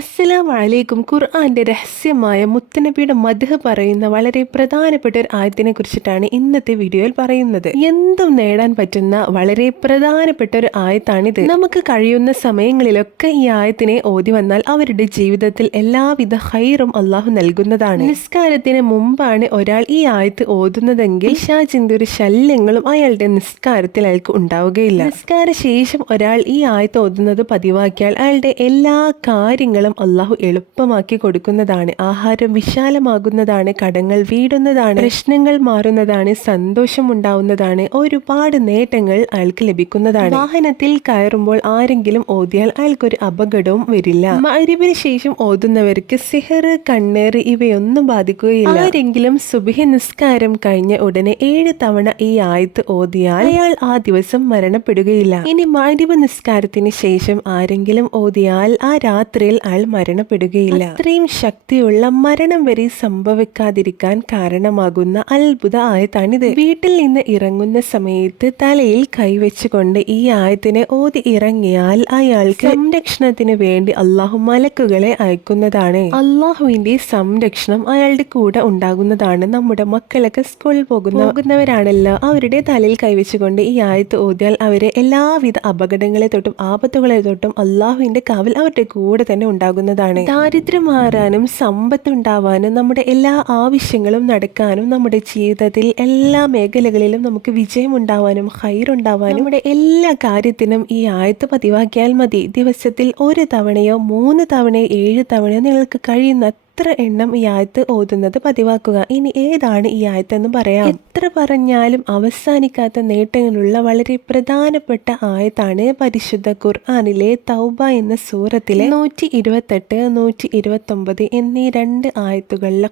അസ്സലാം വലൈക്കും ഖുർആന്റെ രഹസ്യമായ മുത്തനബിയുടെ മധു പറയുന്ന വളരെ പ്രധാനപ്പെട്ട ഒരു ആയത്തിനെ കുറിച്ചിട്ടാണ് ഇന്നത്തെ വീഡിയോയിൽ പറയുന്നത്. എന്തും നേടാൻ പറ്റുന്ന വളരെ പ്രധാനപ്പെട്ട ഒരു ആയത്താണിത്. നമുക്ക് കഴിയുന്ന സമയങ്ങളിലൊക്കെ ഈ ആയത്തിനെ ഓതി വന്നാൽ അവരുടെ ജീവിതത്തിൽ എല്ലാവിധ ഹൈറും അള്ളാഹു നൽകുന്നതാണ്. നിസ്കാരത്തിന് മുമ്പാണ് ഒരാൾ ഈ ആയത്ത് ഓതുന്നതെങ്കിൽ ഷാജിന്റെ ഒരു ശല്യങ്ങളും അയാളുടെ നിസ്കാരത്തിൽ അയാൾക്ക് ഉണ്ടാവുകയില്ല. നിസ്കാര ശേഷം ഒരാൾ ഈ ആയത്ത് ഓതുന്നത് പതിവാക്കിയാൽ അയാളുടെ എല്ലാ കാര്യങ്ങളും അള്ളാഹു എളുപ്പമാക്കി കൊടുക്കുന്നതാണ്. ആഹാരം വിശാലമാകുന്നതാണ്. കടങ്ങൾ വീടുന്നതാണ്. പ്രശ്നങ്ങൾ മാറുന്നതാണ്. സന്തോഷം ഉണ്ടാവുന്നതാണ്. ഒരുപാട് നേട്ടങ്ങൾ അയാൾക്ക് ലഭിക്കുന്നതാണ്. വാഹനത്തിൽ കയറുമ്പോൾ ആരെങ്കിലും ഓതിയാൽ അയാൾക്കൊരു അപകടവും വരില്ല. മരുവിന് ശേഷം ഓതുന്നവർക്ക് സിഹർ കണ്ണേറ് ഇവയൊന്നും ബാധിക്കുകയില്ല. ആരെങ്കിലും സുബിഹ നിസ്കാരം കഴിഞ്ഞ ഉടനെ ഏഴ് തവണ ഈ ആയത്ത് ഓതിയാൽ അയാൾ ആ ദിവസം മരണപ്പെടുകയില്ല. ഇനി മരുവ് നിസ്കാരത്തിന് ശേഷം ആരെങ്കിലും ഓതിയാൽ ആ രാത്രിയിൽ അയാൾ മരണപ്പെടുകയില്ല. അത്രയും ശക്തിയുള്ള മരണം വരെ സംഭവിക്കാതിരിക്കാൻ കാരണമാകുന്ന അത്ഭുത ആയത്താണിത്. വീട്ടിൽ നിന്ന് ഇറങ്ങുന്ന സമയത്ത് തലയിൽ കൈവച്ചുകൊണ്ട് ഈ ആയത്തിനെ ഓതി ഇറങ്ങിയാൽ അയാൾക്ക് സംരക്ഷണത്തിന് വേണ്ടി അള്ളാഹു മലക്കുകളെ അയക്കുന്നതാണ്. അള്ളാഹുവിന്റെ സംരക്ഷണം അയാളുടെ കൂടെ ഉണ്ടാകുന്നതാണ്. നമ്മുടെ മക്കളൊക്കെ സ്കൂളിൽ പോകുന്ന പോകുന്നവരാണല്ലോ. അവരുടെ തലയിൽ കൈവച്ചുകൊണ്ട് ഈ ആയത്ത് ഓതിയാൽ അവരെ എല്ലാവിധ അപകടങ്ങളെ തൊട്ടും ആപത്തുകളെ തൊട്ടും അള്ളാഹുവിന്റെ കാവൽ അവരുടെ കൂടെ തന്നെ ഉണ്ടാകുന്നതാണ്. ദാരിദ്ര്യം മാറാനും സമ്പത്ത് ഉണ്ടാവാനും നമ്മുടെ എല്ലാ ആവശ്യങ്ങളും നടക്കാനും നമ്മുടെ ജീവിതത്തിൽ എല്ലാ മേഖലകളിലും നമുക്ക് വിജയം ഉണ്ടാവാനും ഹൈറുണ്ടാവാനും നമ്മുടെ എല്ലാ കാര്യത്തിനും ഈ ആയത്ത് പതിവാക്കിയാൽ മതി. ദിവസത്തിൽ ഒരു തവണയോ മൂന്ന് തവണയോ ഏഴ് തവണയോ നിങ്ങൾക്ക് കഴിയുന്ന എത്ര എണ്ണം ഈ ആയത്ത് ഓതുന്നത് പതിവാക്കുക? ഇനി ഏതാണ് ഈ ആയത്ത് എന്ന് പറയാം. എത്ര പറഞ്ഞാലും അവസാനിക്കാത്ത നേട്ടങ്ങളുള്ള വളരെ പ്രധാനപ്പെട്ട ആയത്താണ് പരിശുദ്ധ ഖുർആാനിലെ തൗബ എന്ന സൂറത്തിലെ നൂറ്റി ഇരുപത്തെട്ട് നൂറ്റി ഇരുപത്തൊമ്പത് എന്നീ രണ്ട് ആയത്തുകൾ.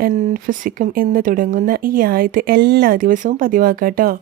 അൻഫുസിക്കും എന്ന് തുടങ്ങുന്ന ഈ ആയത്ത് എല്ലാ ദിവസവും പതിവാക്കാട്ടോ.